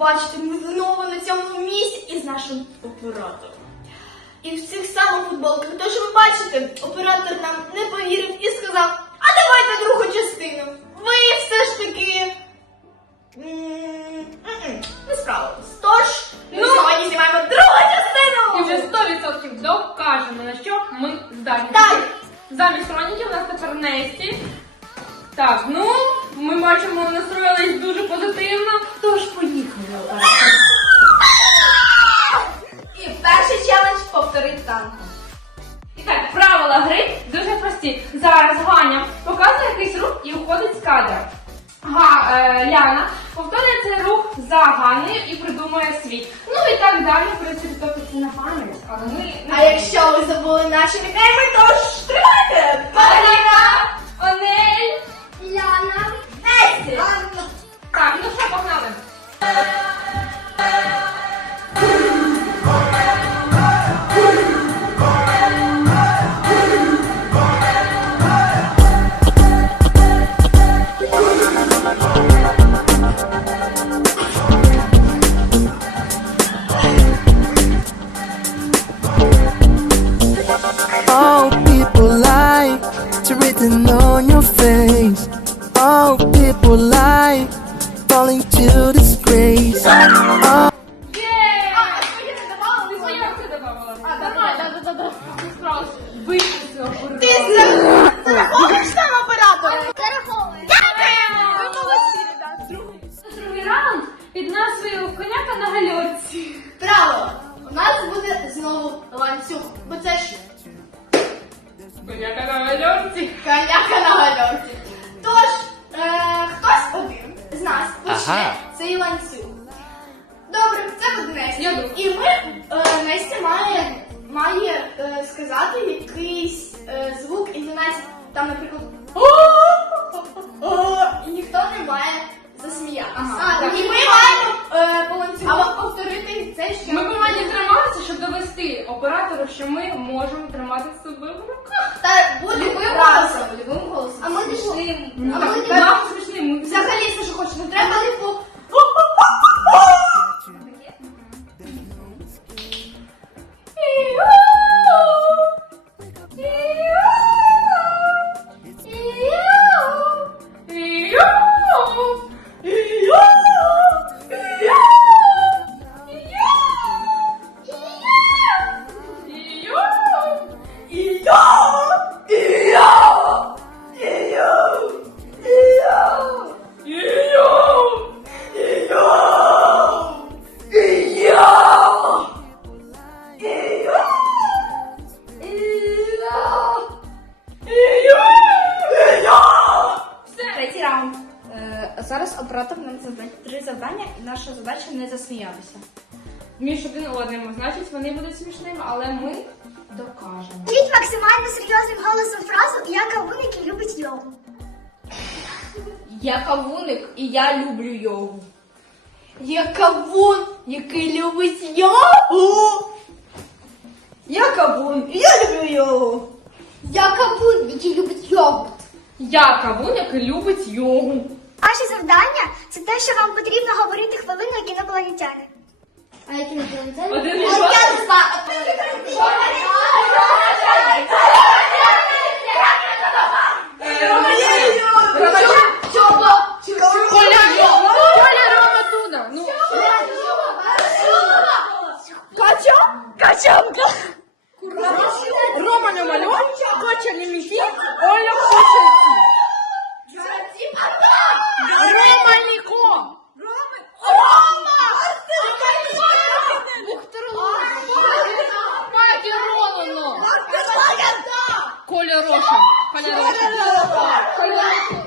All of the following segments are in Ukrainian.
бачите, ми знову на цьому місці із нашим оператором. І в цих самих футболках, тож ви бачите, оператор нам не повірив і сказав, а давайте другу частину. Ви все ж таки м, не справились. Тож, Ну. сьогодні знімаємо другу частину! І вже 100% докажемо, на що ми здатні. Так. Замість Роніки у нас тепер Несті. Так, ну, ми бачимо, настроїлись дуже позитивно, тож поїхали. І перший челендж повторить танку. І так, правила гри дуже прості. Зараз Ганя показує якийсь рух і уходить з кадра. Га, е, Ляна повторює цей рух за Ганею і придумує свій. Ну і так далі, в принципі, тобто це на пам'ять, але ми А якщо ви забули наші нікнейми, то ж це буде Нестя. І ми, е, Нестя має, має е, сказати якийсь е, звук інтонації, там, наприклад, і ніхто не має засміятися. Ага, А, так. і ми маємо е, по ланцюгу повторити це, що Ми повинні триматися, щоб довести оператору, що ми можемо тримати себе в руках. Та будь-яким голосом, любим голосом. А ми пішли. Ну, А нам Зараз нам задасть три завдання, і наша задача не засміятися. Між один одним, значить, вони будуть смішними, але ми докажемо. Скажіть максимально серйозним голосом фразу Я кавуник і любить йогу. Я кавуник і я люблю йогу. Я кавун, який любить йогу. Я кавун, і я люблю йогу. Я кавун, який любить йогурт. Я кавун, який любить йогу. Ваше завдання це те, що вам потрібно говорити хвилину, як інопланетяни. А як інопланетяни? Один От Thank you.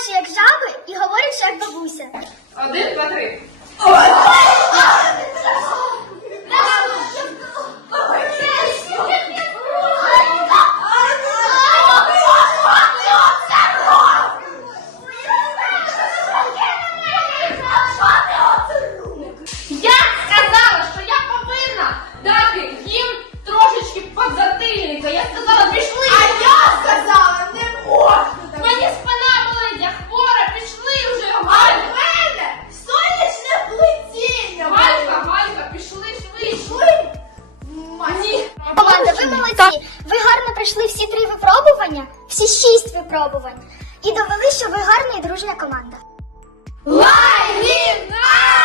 Стрибаючи як жаби і говориш, як бабуся. Один, два, три. Команда, ви молодці! Ви гарно пройшли всі три випробування, всі шість випробувань і довели, що ви гарна і дружня команда. Лайна!